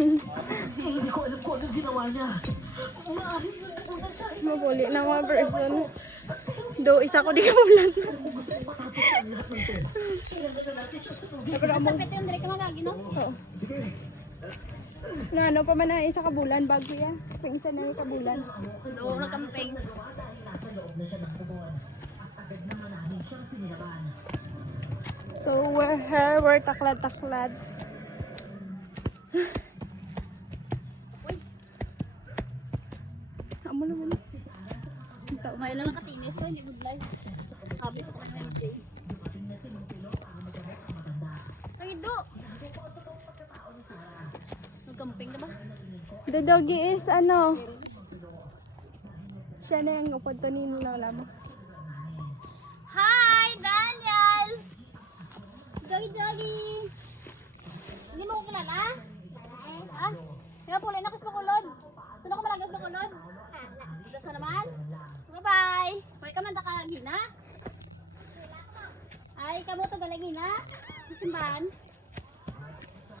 Hindi ko alam kung ano ginawa niya. Mabuli na mga person. Do, isa ko di kamulan. Pero Sa pete yung direct ka magagi, no? oo. Na ano pa man na isa ka bulan bago yan. Pang isa na yung kabulan. Oo, nagkamping. So we're taklad-taklad. Amo naman. May lang nakatinis, so hindi good life. Sabi ko kung may day. Ay, do! Nagkamping na ba? The doggy is ano? Siya na yung upod to nino lang lamang. Hi, Daniel! Doggy! Hindi mo ko kilala? Ah? Kaya pulay na ko sa makulod. Sino ko malagay sa makulod? Dasa naman? Bye-bye! May ka man da kalagina? Ay, kamu to galagina? Sa simbahan?